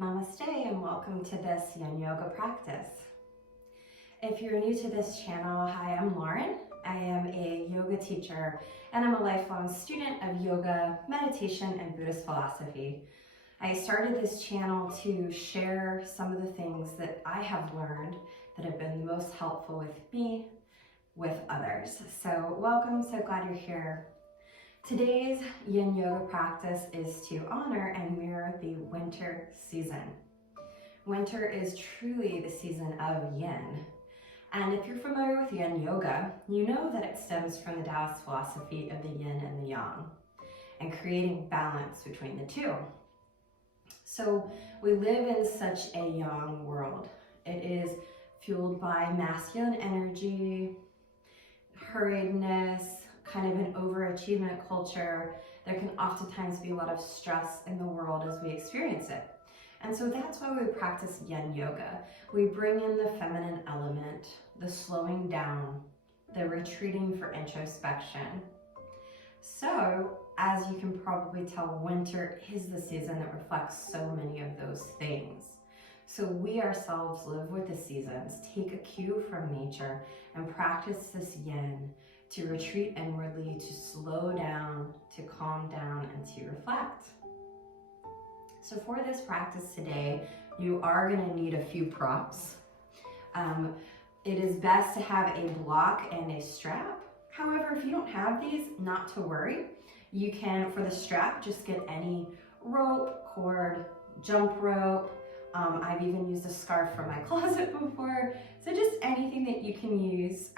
Namaste and welcome to this Yin Yoga practice. If you're new to this channel, hi, I'm Lauren. I am a yoga teacher and I'm a lifelong student of yoga, meditation, and Buddhist philosophy. I started this channel to share some of the things that I have learned that have been the most helpful with me, with others. So welcome, so glad you're here. Today's Yin Yoga practice is to honor and mirror the winter season. Winter is truly the season of Yin. And if you're familiar with Yin Yoga, you know that it stems from the Taoist philosophy of the Yin and the Yang and creating balance between the two. So we live in such a yang world. It is fueled by masculine energy, hurriedness, kind of an overachievement culture. There can oftentimes be a lot of stress in the world as we experience it. And so that's why we practice Yin Yoga. We bring in the feminine element, the slowing down, the retreating for introspection. So, as you can probably tell, winter is the season that reflects so many of those things. So we ourselves live with the seasons, take a cue from nature, and practice this Yin to retreat inwardly, to slow down, to calm down, and to reflect. So for this practice today, you are going to need a few props. It is best to have a block and a strap. However, if you don't have these, not to worry. You can, for the strap, just get any rope, cord, jump rope. I've even used a scarf from my closet before. So just anything that you can use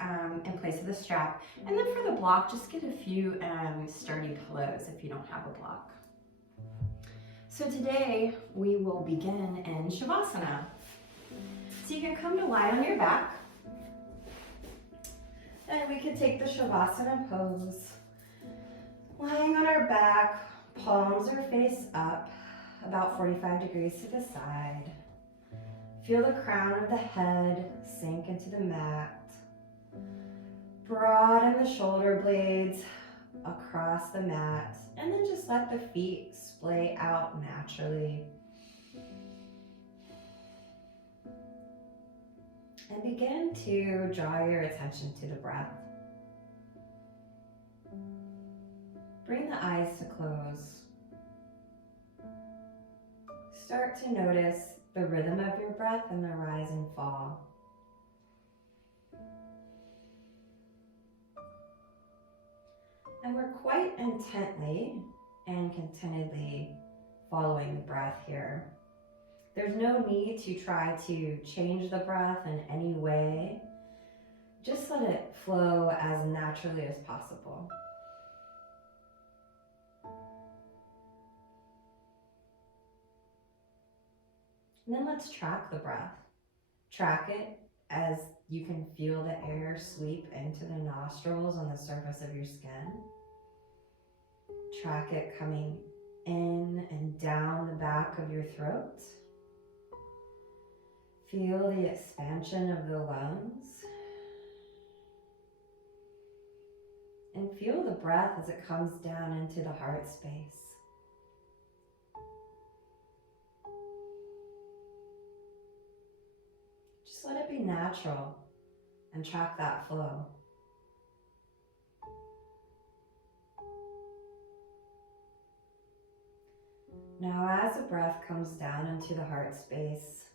in place of the strap. And then for the block, just get a few sturdy pillows if you don't have a block. So today we will begin in Shavasana. So you can come to lie on your back. And we can take the Shavasana Pose. Lying on our back, palms are face up, about 45 degrees to the side. Feel the crown of the head sink into the mat. Broaden the shoulder blades across the mat, and then just let the feet splay out naturally. And begin to draw your attention to the breath. Bring the eyes to close. Start to notice the rhythm of your breath and the rise and fall. And we're quite intently and contentedly following the breath here. There's no need to try to change the breath in any way. Just let it flow as naturally as possible. And then let's track the breath. Track it as you can feel the air sweep into the nostrils on the surface of your skin. Track it coming in and down the back of your throat. Feel the expansion of the lungs. And feel the breath as it comes down into the heart space. Just let it be natural and track that flow. Now, as the breath comes down into the heart space,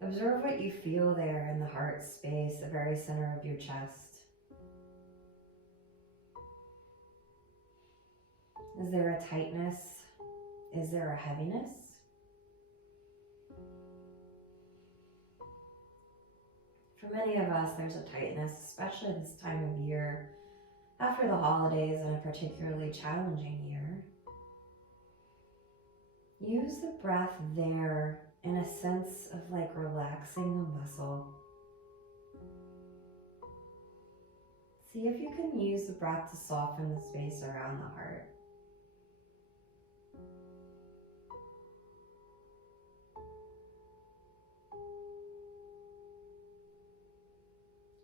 observe what you feel there in the heart space, the very center of your chest. Is there a tightness? Is there a heaviness? For many of us, there's a tightness, especially this time of year, after the holidays and a particularly challenging year. Use the breath there in a sense of like relaxing the muscle. See if you can use the breath to soften the space around the heart.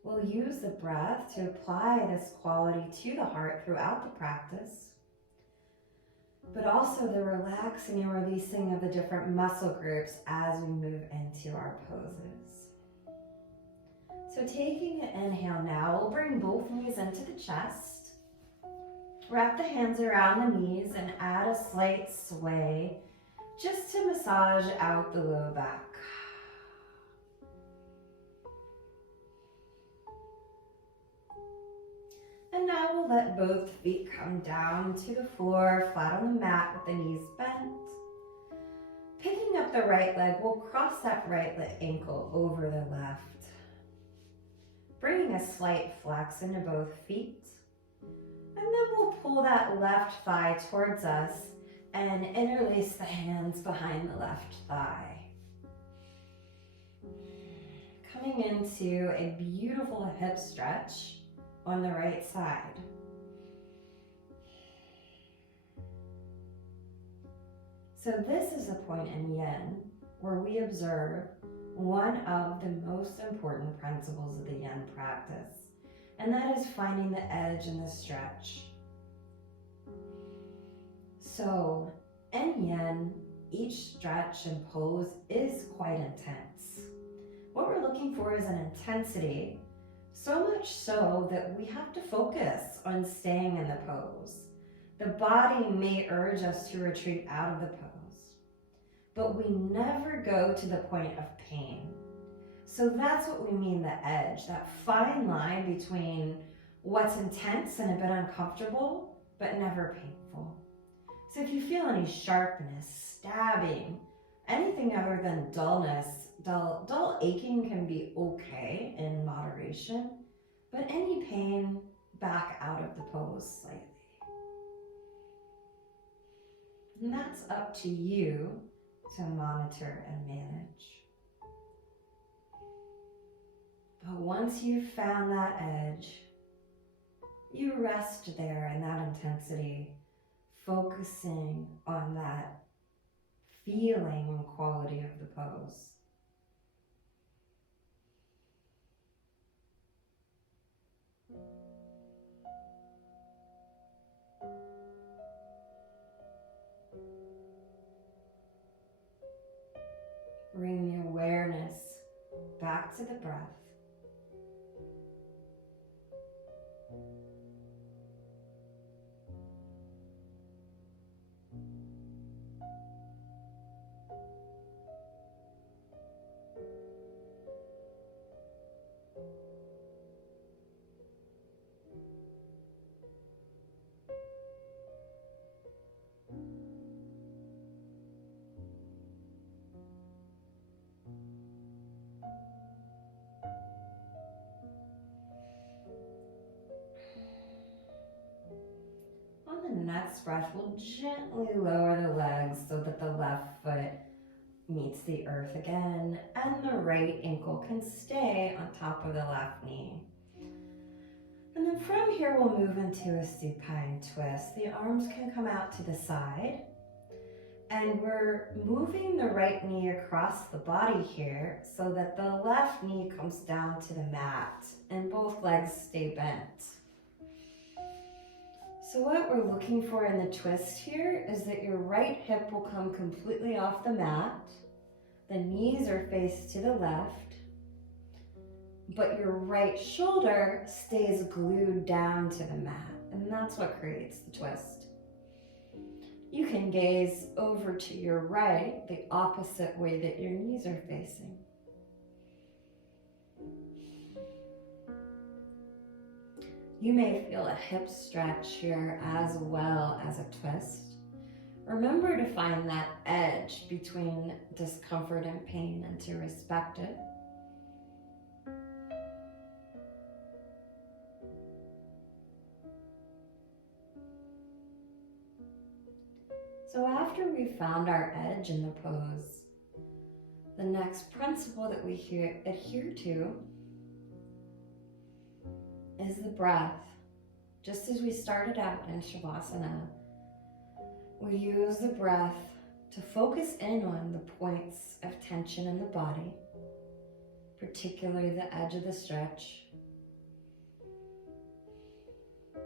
We'll use the breath to apply this quality to the heart throughout the practice. but also the relaxing and releasing of the different muscle groups as we move into our poses. So taking an inhale now, we'll bring both knees into the chest. Wrap the hands around the knees and add a slight sway just to massage out the low back. And now we'll let both feet come down to the floor, flat on the mat with the knees bent. Picking up the right leg, we'll cross that right leg ankle over the left. Bringing a slight flex into both feet. And then we'll pull that left thigh towards us and interlace the hands behind the left thigh. Coming into a beautiful hip stretch on the right side. So this is a point in Yin where we observe one of the most important principles of the Yin practice, and that is finding the edge in the stretch. So in Yin, each stretch and pose is quite intense. What we're looking for is an intensity, so much so that we have to focus on staying in the pose. The body may urge us to retreat out of the pose, but we never go to the point of pain. So that's what we mean the edge, that fine line between what's intense and a bit uncomfortable, but never painful. So if you feel any sharpness, stabbing, anything other than dullness, dull aching can be okay in moderation, but any pain, back out of the pose slightly. And that's up to you to monitor and manage. But once you've found that edge, you rest there in that intensity, focusing on that feeling and quality of the pose. Bring the awareness back to the breath. On the next breath, we'll gently lower the legs so that the left foot meets the earth again and the right ankle can stay on top of the left knee. And then from here, we'll move into a supine twist. The arms can come out to the side. And we're moving the right knee across the body here so that the left knee comes down to the mat and both legs stay bent. So what we're looking for in the twist here is that your right hip will come completely off the mat. The knees are faced to the left, but your right shoulder stays glued down to the mat. And that's what creates the twist. You can gaze over to your right, the opposite way that your knees are facing. You may feel a hip stretch here as well as a twist. Remember to find that edge between discomfort and pain and to respect it. So after we've found our edge in the pose, the next principle that we adhere to is the breath. Just as we started out in Shavasana, we use the breath to focus in on the points of tension in the body, particularly the edge of the stretch,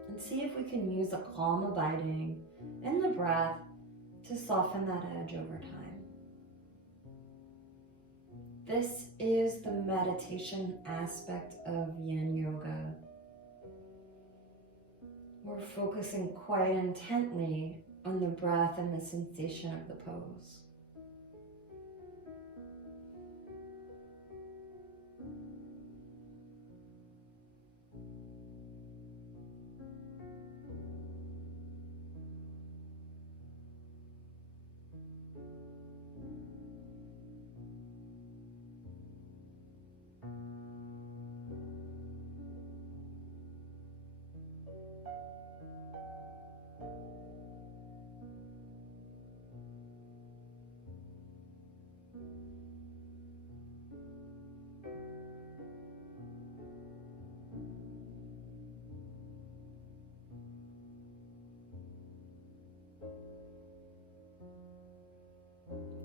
and see if we can use a calm abiding in the breath to soften that edge over time. This is the meditation aspect of Yin Yoga. We're focusing quite intently on the breath and the sensation of the pose.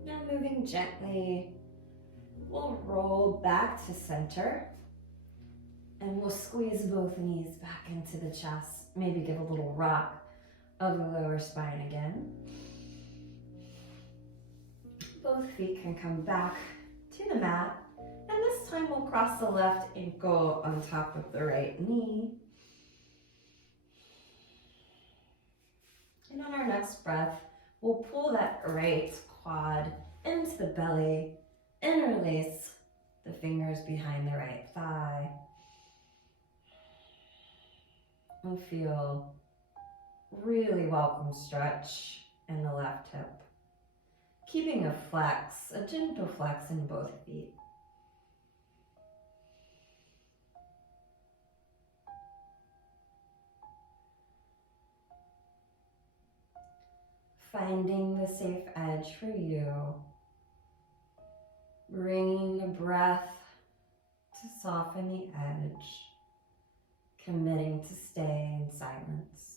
Now moving gently, we'll roll back to center and we'll squeeze both knees back into the chest. Maybe give a little rock of the lower spine again. Both feet can come back to the mat, and this time we'll cross the left ankle on top of the right knee. And on our next breath, we'll pull that right quad into the belly, interlace the fingers behind the right thigh. We'll feel really welcome stretch in the left hip. Keeping a gentle flex in both feet. Finding the safe edge for you. Bringing the breath to soften the edge. Committing to stay in silence.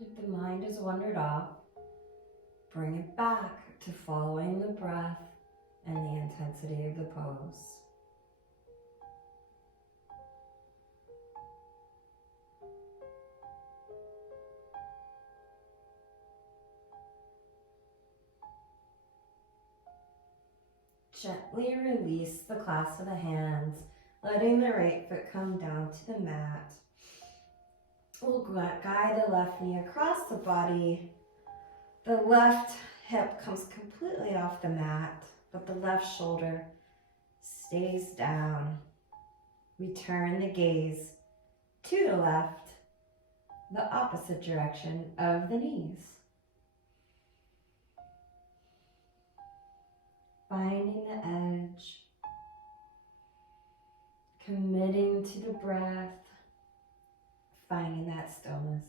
If the mind has wandered off, bring it back to following the breath and the intensity of the pose. Gently release the clasp of the hands, letting the right foot come down to the mat. We'll guide the left knee across the body. The left hip comes completely off the mat, but the left shoulder stays down. We turn the gaze to the left, the opposite direction of the knees. Finding the edge, committing to the breath, finding that stillness.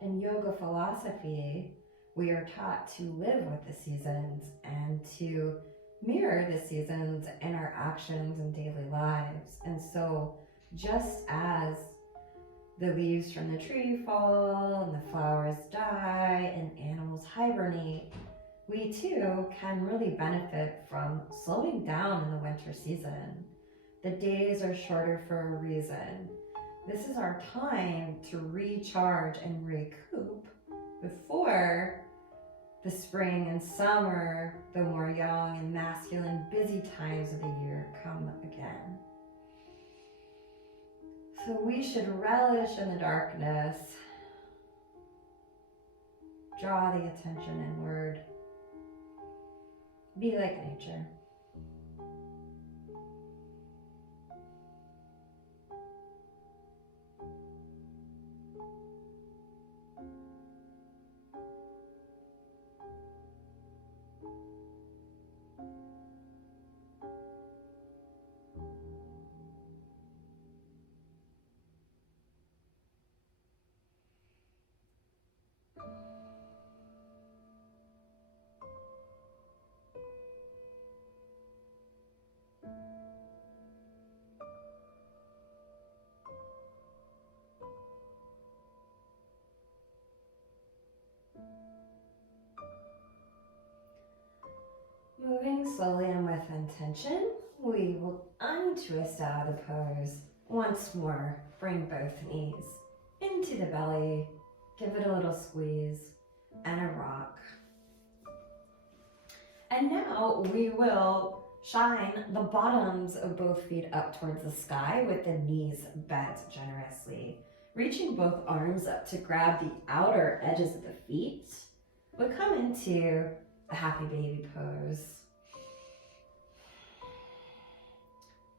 In yoga philosophy, we are taught to live with the seasons and to mirror the seasons in our actions and daily lives. And so just as the leaves from the tree fall and the flowers die and animals hibernate, we too can really benefit from slowing down in the winter season, The days are shorter for a reason. This is our time to recharge and recoup before the spring and summer, the more young and masculine, busy times of the year come again. So we should relish in the darkness, draw the attention inward, be like nature. Moving slowly and with intention, we will untwist out of the pose. Once more, bring both knees into the belly, give it a little squeeze and a rock. And now we will shine the bottoms of both feet up towards the sky with the knees bent generously. Reaching both arms up to grab the outer edges of the feet. We'll come into the happy baby pose.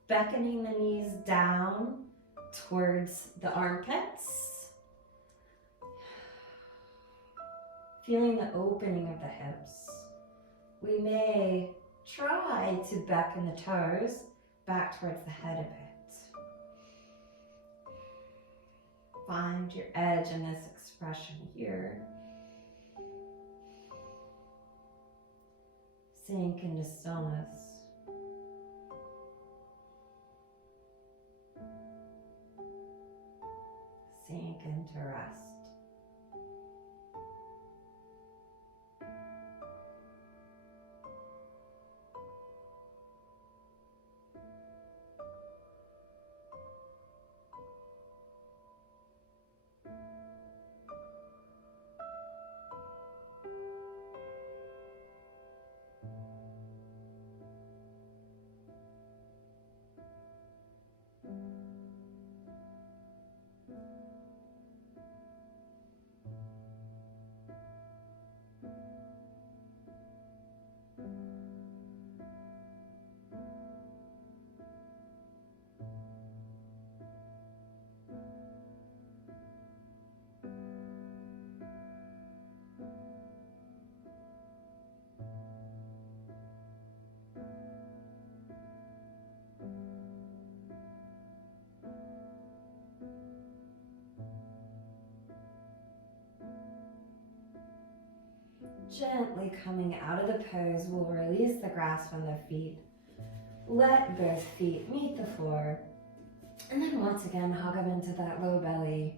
Beckoning the knees down towards the armpits. Feeling the opening of the hips. We may try to beckon the toes back towards the head a bit. Find your edge in this expression here. Sink into stillness. Sink into rest. Gently coming out of the pose, we'll release the grasp on the feet. Let both feet meet the floor. And then once again, hug them into that low belly.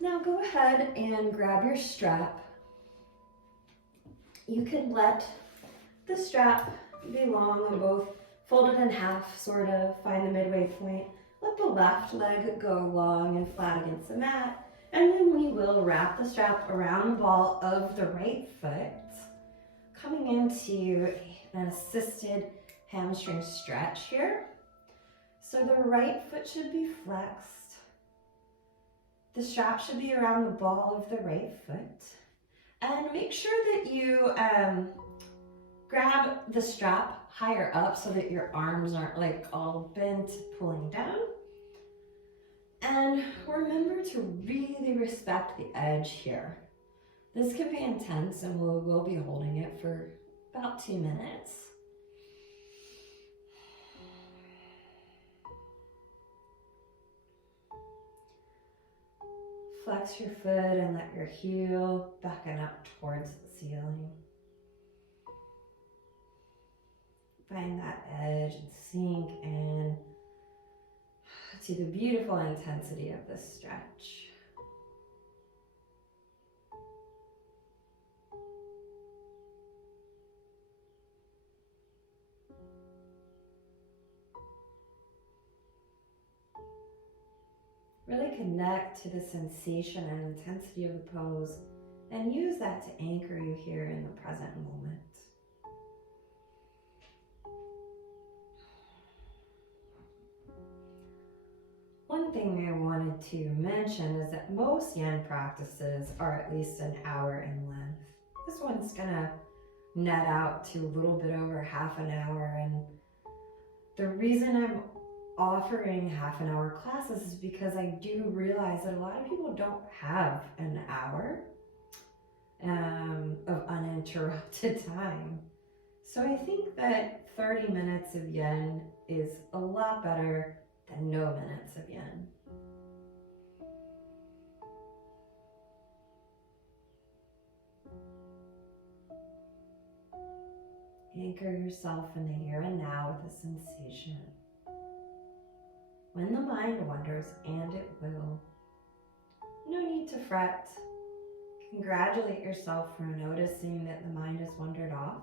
Now go ahead and grab your strap. You can let the strap be long on both, folded in half, sort of, find the midway point. Let the left leg go long and flat against the mat. And then we will wrap the strap around the ball of the right foot, coming into an assisted hamstring stretch here. So the right foot should be flexed. The strap should be around the ball of the right foot. And make sure that you grab the strap higher up so that your arms aren't like all bent, pulling down. And remember to really respect the edge here. This can be intense and we'll be holding it for about 2 minutes. Flex your foot and let your heel beckon up towards the ceiling. Find that edge and sink in to the beautiful intensity of this stretch. Really connect to the sensation and intensity of the pose and use that to anchor you here in the present moment. One thing I wanted to mention is that most yin practices are at least an hour in length. This one's gonna net out to a little bit over half an hour, and the reason I'm offering half an hour classes is because I do realize that a lot of people don't have an hour of uninterrupted time. So I think that 30 minutes of yin is a lot better than no minutes of yin. Anchor yourself in the here and now with a sensation. When the mind wanders, and it will, no need to fret. Congratulate yourself for noticing that the mind has wandered off,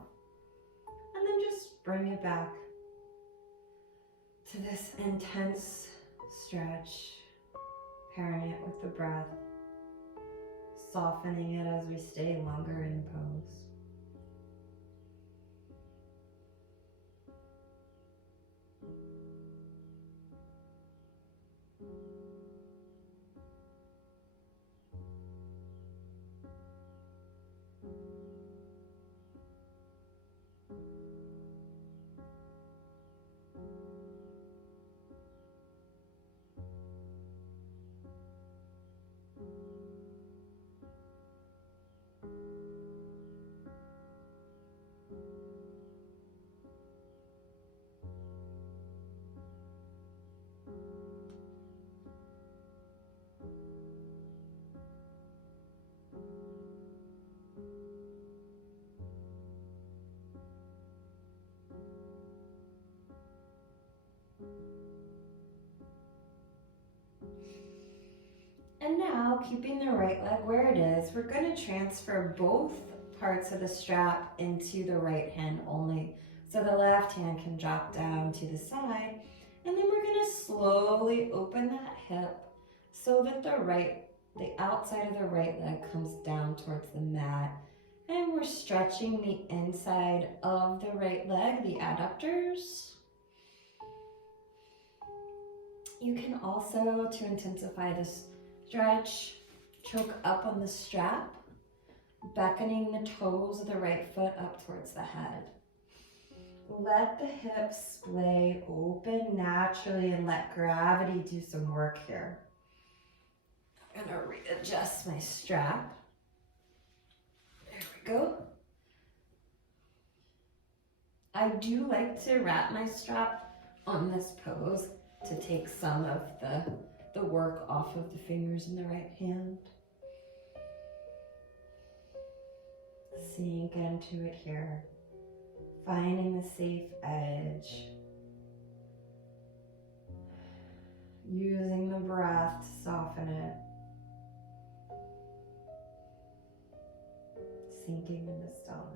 and then just bring it back to this intense stretch, pairing it with the breath, softening it as we stay longer in pose. And now, keeping the right leg where it is, we're going to transfer both parts of the strap into the right hand only. So the left hand can drop down to the side, and then we're going to slowly open that hip so that the outside of the right leg comes down towards the mat. And we're stretching the inside of the right leg, the adductors. You can also, to intensify this stretch, choke up on the strap, beckoning the toes of the right foot up towards the head. Let the hips splay open naturally and let gravity do some work here. I'm gonna readjust my strap. There we go. I do like to wrap my strap on this pose to take some of the work off of the fingers in the right hand. Sink into it here, finding the safe edge, using the breath to soften it, sinking into stillness.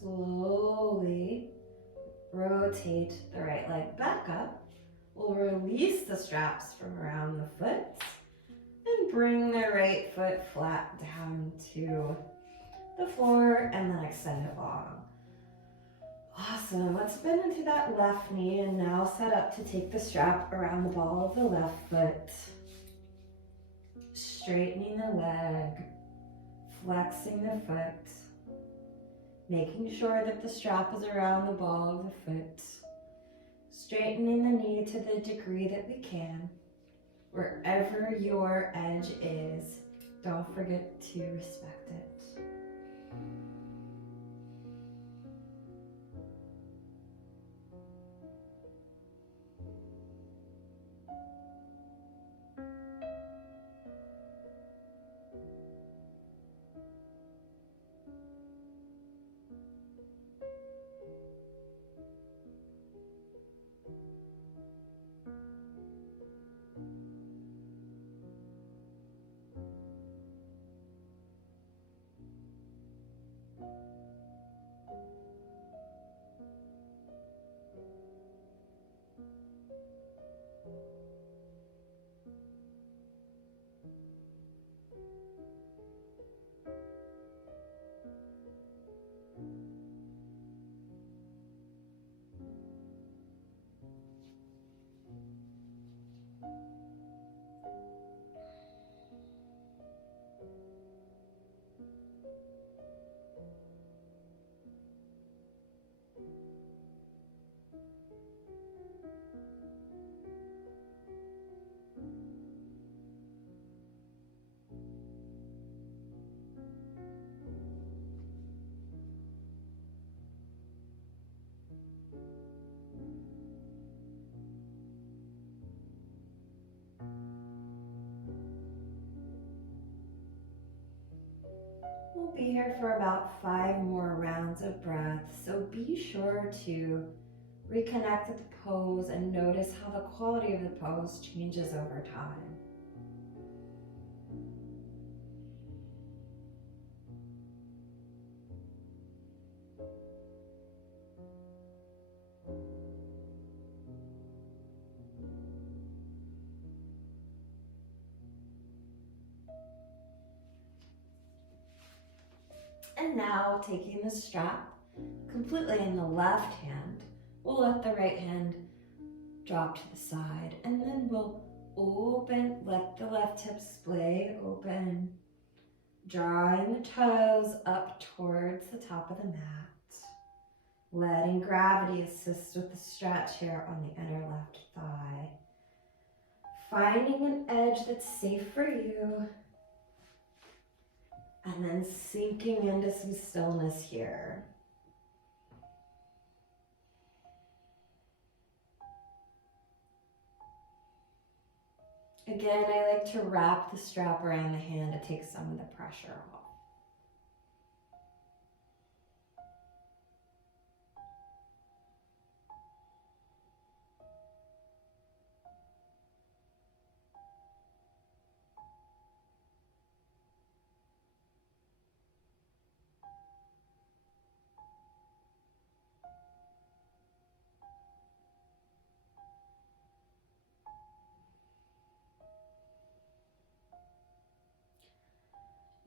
Slowly rotate the right leg back up. We'll release the straps from around the foot and bring the right foot flat down to the floor and then extend it long. Awesome. Let's bend into that left knee and now set up to take the strap around the ball of the left foot. Straightening the leg, flexing the foot. Making sure that the strap is around the ball of the foot. Straightening the knee to the degree that we can. Wherever your edge is, don't forget to respect it. We'll be here for about 5 more rounds of breath, so be sure to reconnect with the pose and notice how the quality of the pose changes over time. And now, taking the strap completely in the left hand, we'll let the right hand drop to the side, and then we'll let the left hip splay open, drawing the toes up towards the top of the mat, letting gravity assist with the stretch here on the inner left thigh, finding an edge that's safe for you, and then sinking into some stillness here. Again, I like to wrap the strap around the hand to take some of the pressure off.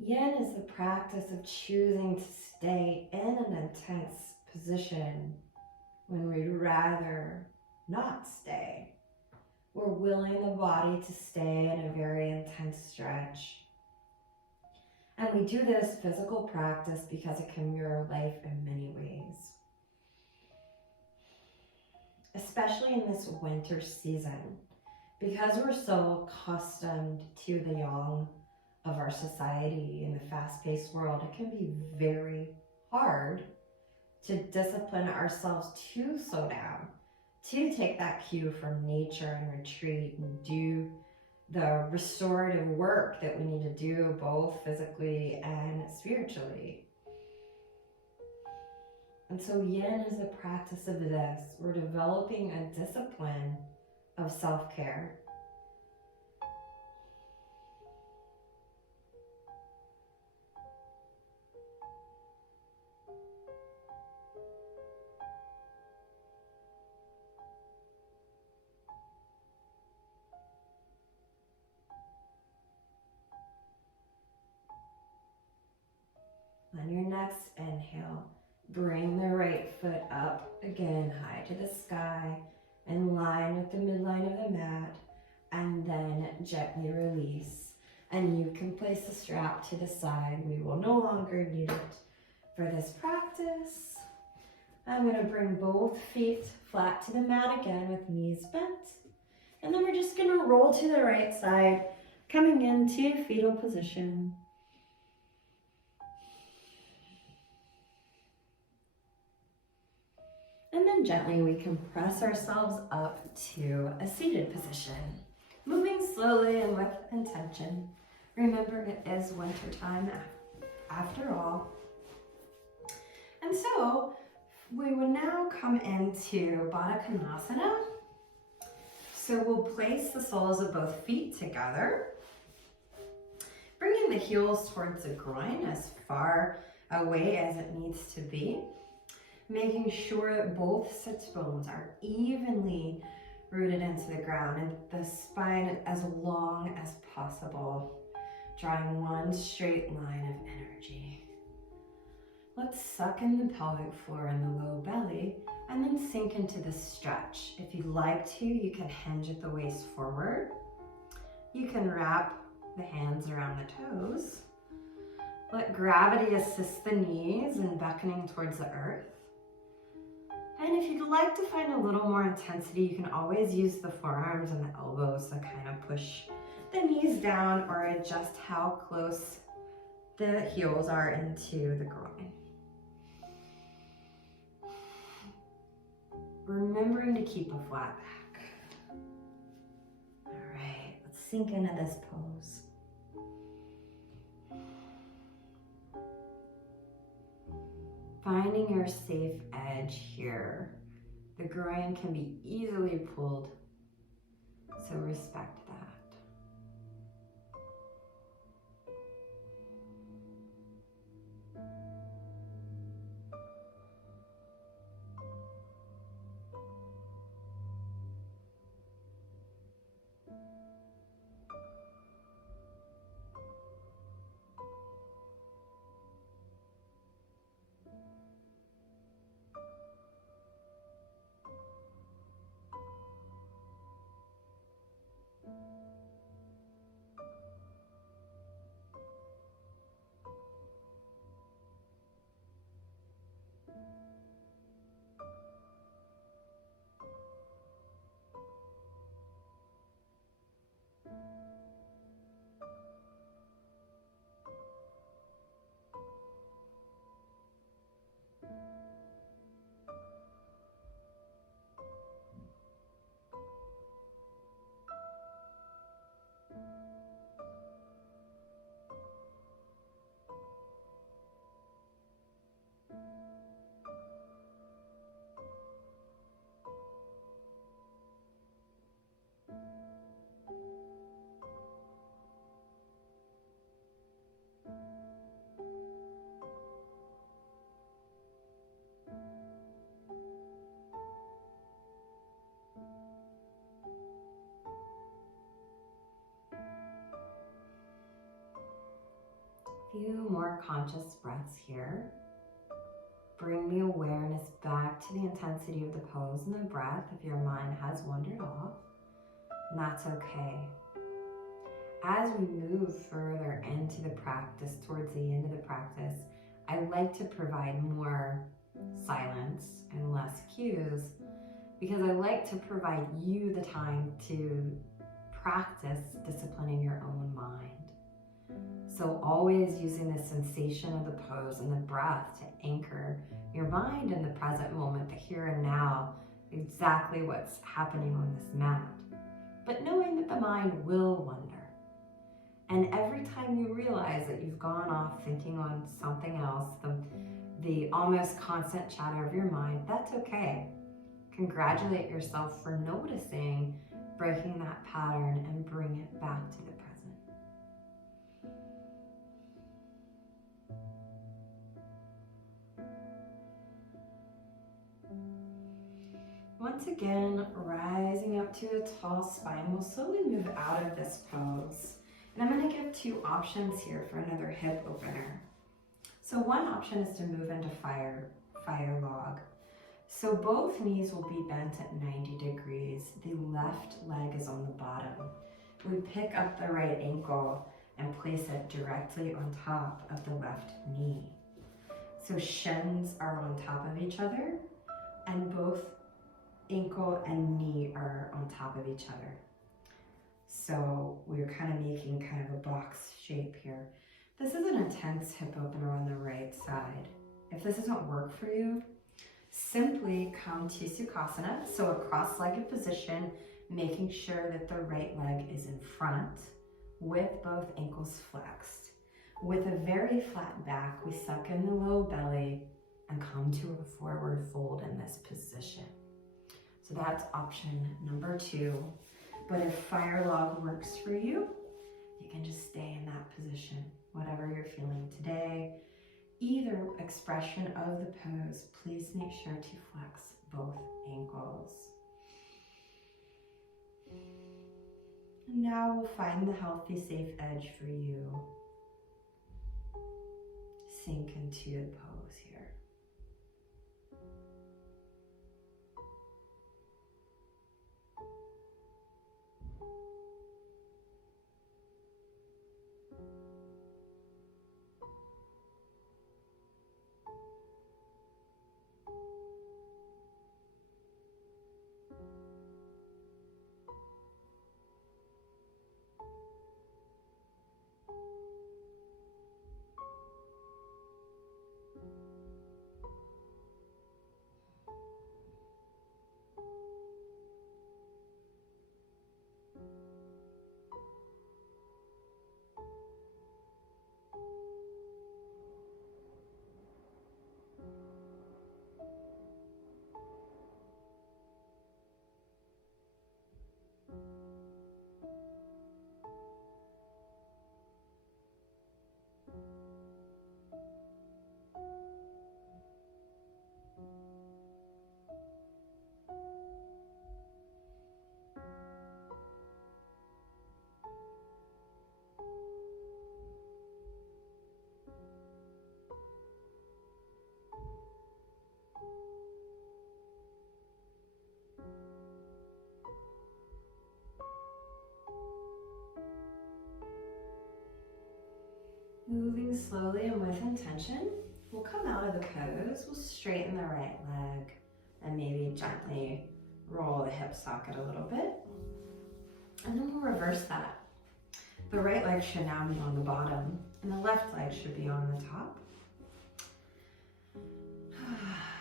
Yin is the practice of choosing to stay in an intense position when we'd rather not stay. We're willing the body to stay in a very intense stretch. And we do this physical practice because it can mirror life in many ways. Especially in this winter season, because we're so accustomed to the yang of our society in the fast-paced world, it can be very hard to discipline ourselves to slow down, to take that cue from nature and retreat and do the restorative work that we need to do both physically and spiritually. And so Yin is a practice of this. We're developing a discipline of self-care. On your next inhale, bring the right foot up again, high to the sky, in line with the midline of the mat, and then gently release. And you can place the strap to the side. We will no longer need it for this practice. I'm going to bring both feet flat to the mat again with knees bent. And then we're just going to roll to the right side, coming into fetal position. And then gently we can press ourselves up to a seated position, moving slowly and with intention. Remember, it is winter time after all. And so we will now come into Baddha Konasana. So we'll place the soles of both feet together, bringing the heels towards the groin as far away as it needs to be, making sure that both sits bones are evenly rooted into the ground and the spine as long as possible, drawing one straight line of energy. Let's suck in the pelvic floor and the low belly and then sink into the stretch. If you'd like to, you can hinge at the waist forward. You can wrap the hands around the toes. Let gravity assist the knees in beckoning towards the earth. And if you'd like to find a little more intensity, you can always use the forearms and the elbows to kind of push the knees down or adjust how close the heels are into the groin. Remembering to keep a flat back. All right, let's sink into this pose. finding your safe edge here. The groin can be easily pulled, so respect that. Few more conscious breaths here. Bring the awareness back to the intensity of the pose and the breath if your mind has wandered off, and that's okay. As we move further into the practice, towards the end of the practice, I like to provide more silence and less cues because I like to provide you the time to practice disciplining your own mind. So always using the sensation of the pose and the breath to anchor your mind in the present moment, the here and now, exactly what's happening on this mat. But knowing that the mind will wander. And every time you realize that you've gone off thinking on something else, the almost constant chatter of your mind, that's okay. Congratulate yourself for noticing, breaking that pattern, and bring it back to the present. Once again, rising up to a tall spine, we'll slowly move out of this pose. And I'm going to give two options here for another hip opener. So one option is to move into fire log. So both knees will be bent at 90 degrees. The left leg is on the bottom. We pick up the right ankle and place it directly on top of the left knee. So shins are on top of each other, and both ankle and knee are on top of each other. So we're kind of making kind of a box shape here. This is an intense hip opener on the right side. If this doesn't work for you, simply come to Sukasana, so a cross-legged position, making sure that the right leg is in front with both ankles flexed. With a very flat back, we suck in the low belly and come to a forward fold in this position. So that's option number 2. But if fire log works for you, you can just stay in that position, whatever you're feeling today. Either expression of the pose, please make sure to flex both ankles. Now we'll find the healthy, safe edge for you. Sink into the pose here. slowly and with intention, we'll come out of the pose. We'll straighten the right leg and maybe gently roll the hip socket a little bit. And then we'll reverse that. The right leg should now be on the bottom and the left leg should be on the top.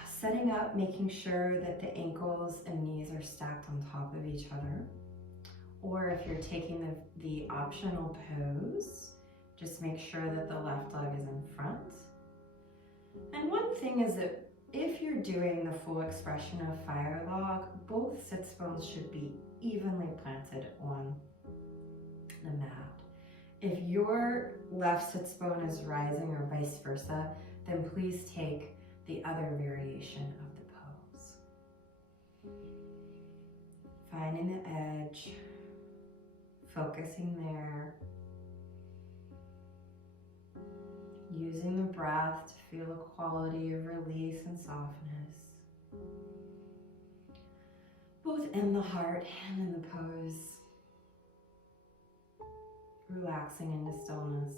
Setting up, making sure that the ankles and knees are stacked on top of each other. Or if you're taking the optional pose, just make sure that the left leg is in front. And one thing is that if you're doing the full expression of fire log, both sits bones should be evenly planted on the mat. If your left sits bone is rising or vice versa, then please take the other variation of the pose. Finding the edge, focusing there, using the breath to feel a quality of release and softness, both in the heart and in the pose. Relaxing into stillness.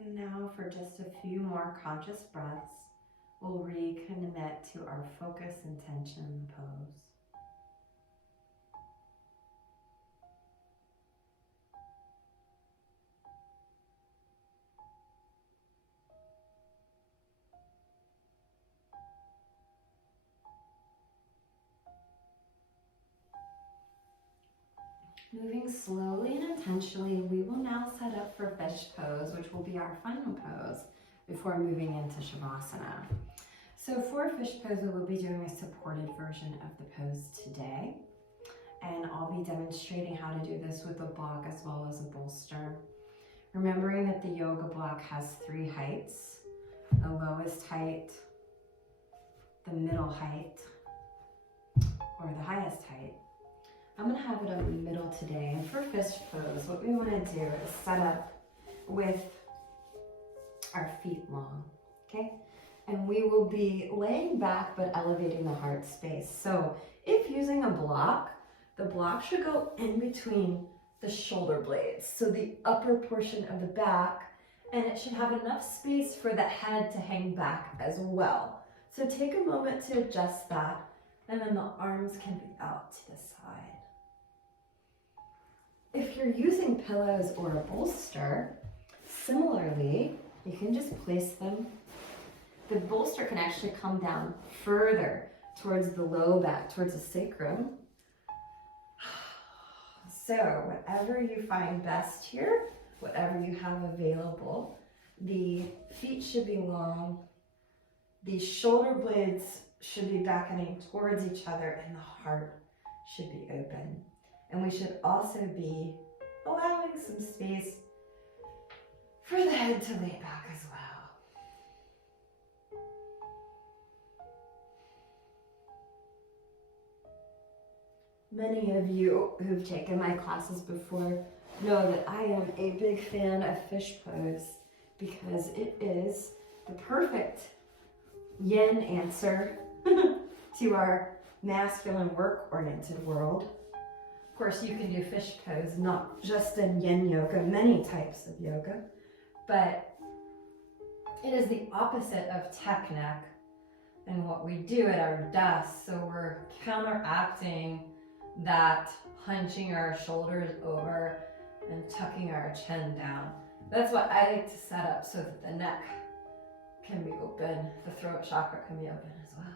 And now for just a few more conscious breaths, we'll recommit to our focus, intention, and pose. Moving slowly and intentionally, we will now set up for fish pose, which will be our final pose before moving into Shavasana. So for fish pose, we will be doing a supported version of the pose today. And I'll be demonstrating how to do this with a block as well as a bolster. Remembering that the yoga block has 3 heights: the lowest height, the middle height, or the highest height. I'm gonna have it up in the middle today. And for fish pose, what we wanna do is set up with our feet long, okay? And we will be laying back but elevating the heart space. So if using a block, the block should go in between the shoulder blades, so the upper portion of the back, and it should have enough space for the head to hang back as well. So take a moment to adjust that, and then the arms can be out to the side. If you're using pillows or a bolster, similarly, you can just place them. The bolster can actually come down further towards the low back, towards the sacrum. So whatever you find best here, whatever you have available, the feet should be long, the shoulder blades should be beckoning towards each other, and the heart should be open. And we should also be allowing some space for the head to lay back as well. Many of you who've taken my classes before know that I am a big fan of fish pose because it is the perfect yin answer to our masculine work-oriented world. Of course, you can do fish pose, not just in yin yoga, many types of yoga, but it is the opposite of technique and what we do at our desks. So we're counteracting that hunching our shoulders over and tucking our chin down. That's what I like to set up so that the neck can be open, the throat chakra can be open as well.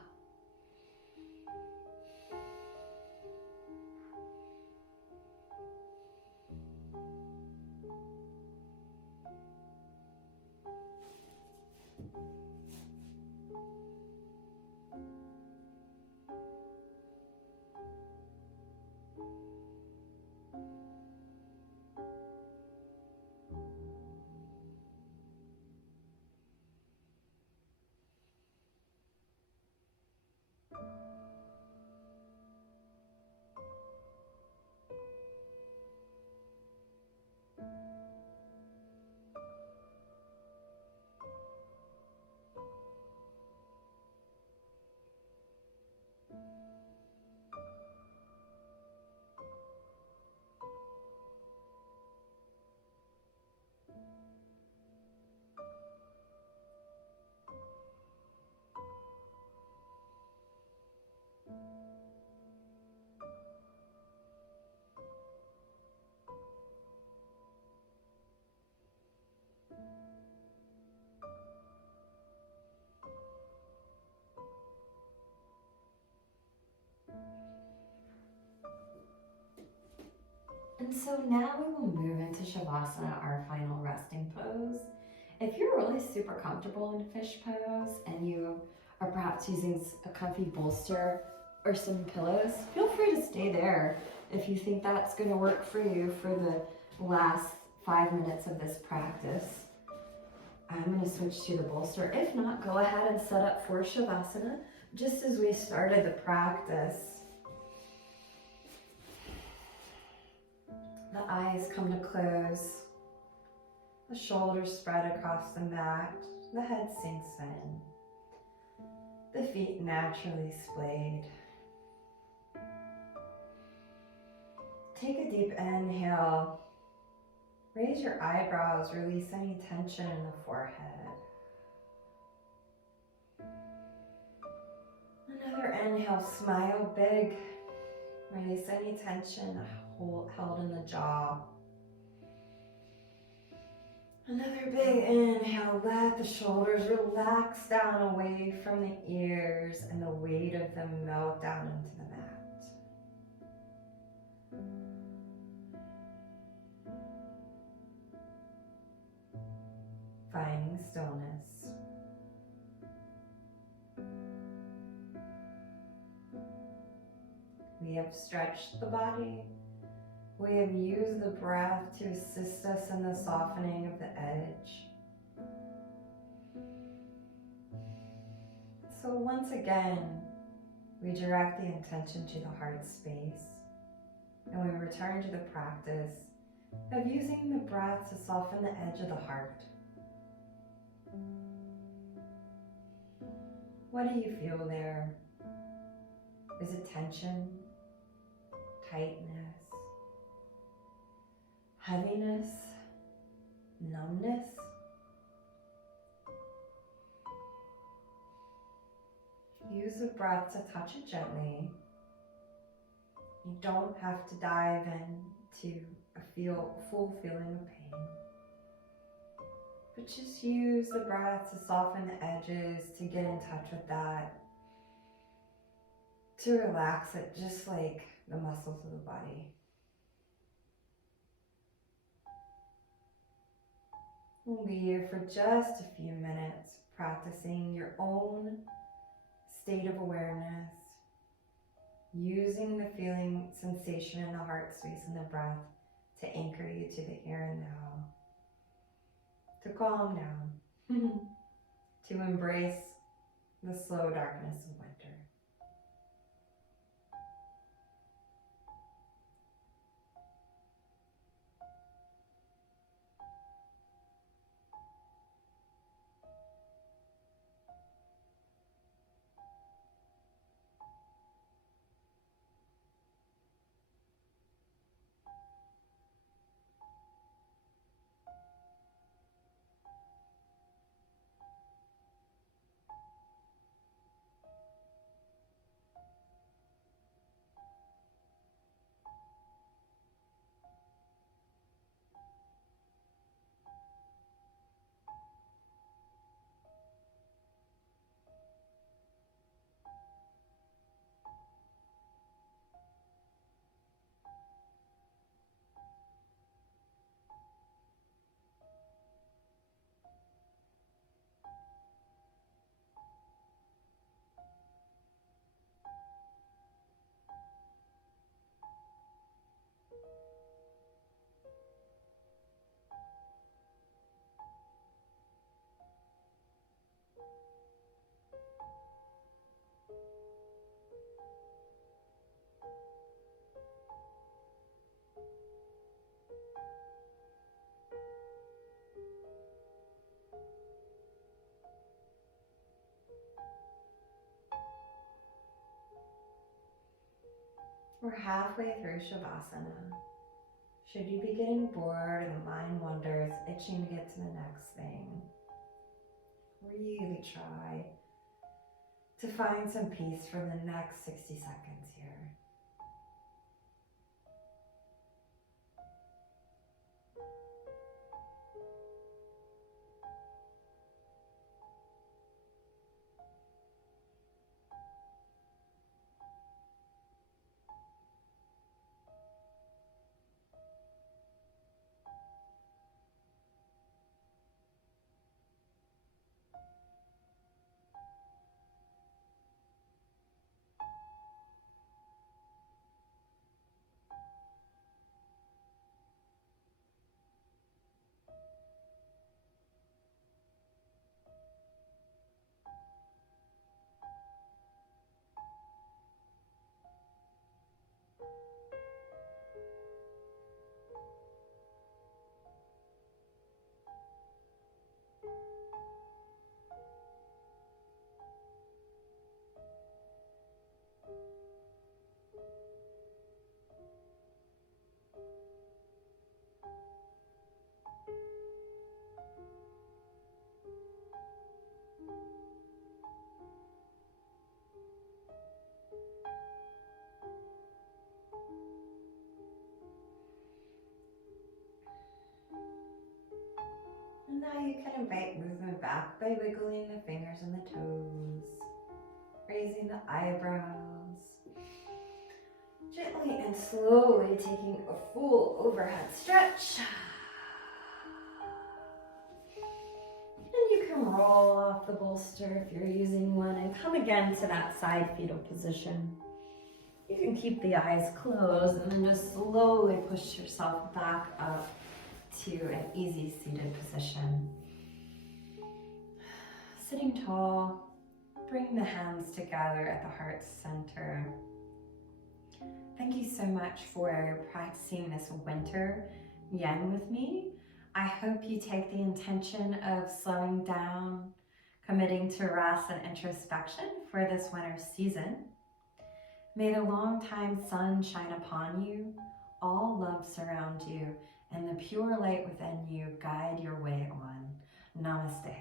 And so now we will move into Shavasana, our final resting pose. If you're really super comfortable in fish pose and you are perhaps using a comfy bolster or some pillows, feel free to stay there if you think that's going to work for you for the last 5 minutes of this practice. I'm going to switch to the bolster. If not, go ahead and set up for Shavasana just as we started the practice. The eyes come to close, the shoulders spread across the mat, the head sinks in, the feet naturally splayed. Take a deep inhale, raise your eyebrows, release any tension in the forehead. Another inhale, smile big, release any tension held in the jaw. Another big inhale, let the shoulders relax down away from the ears and the weight of them melt down into the mat. Finding stillness. We have stretched the body. We have used the breath to assist us in the softening of the edge. So once again, we direct the intention to the heart space, and we return to the practice of using the breath to soften the edge of the heart. What do you feel there? Is it tension, tightness, heaviness, numbness? Use the breath to touch it gently. You don't have to dive into a full feeling of pain. But just use the breath to soften the edges, to get in touch with that, to relax it just like the muscles of the body. We'll be here for just a few minutes, practicing your own state of awareness, using the feeling sensation in the heart space and the breath to anchor you to the here and now, to calm down, to embrace the slow darkness of winter. We're halfway through Shavasana. Should you be getting bored and the mind wanders, itching to get to the next thing, really try to find some peace for the next 60 seconds here. And now you can invite movement back by wiggling the fingers and the toes, raising the eyebrows, gently and slowly taking a full overhead stretch. And you can roll off the bolster if you're using one and come again to that side fetal position. You can keep the eyes closed and then just slowly push yourself back up to an easy seated position. Sitting tall, bring the hands together at the heart center. Thank you so much for practicing this winter yin with me. I hope you take the intention of slowing down, committing to rest and introspection for this winter season. May the long time sun shine upon you, all love surround you, and the pure light within you guide your way on. Namaste.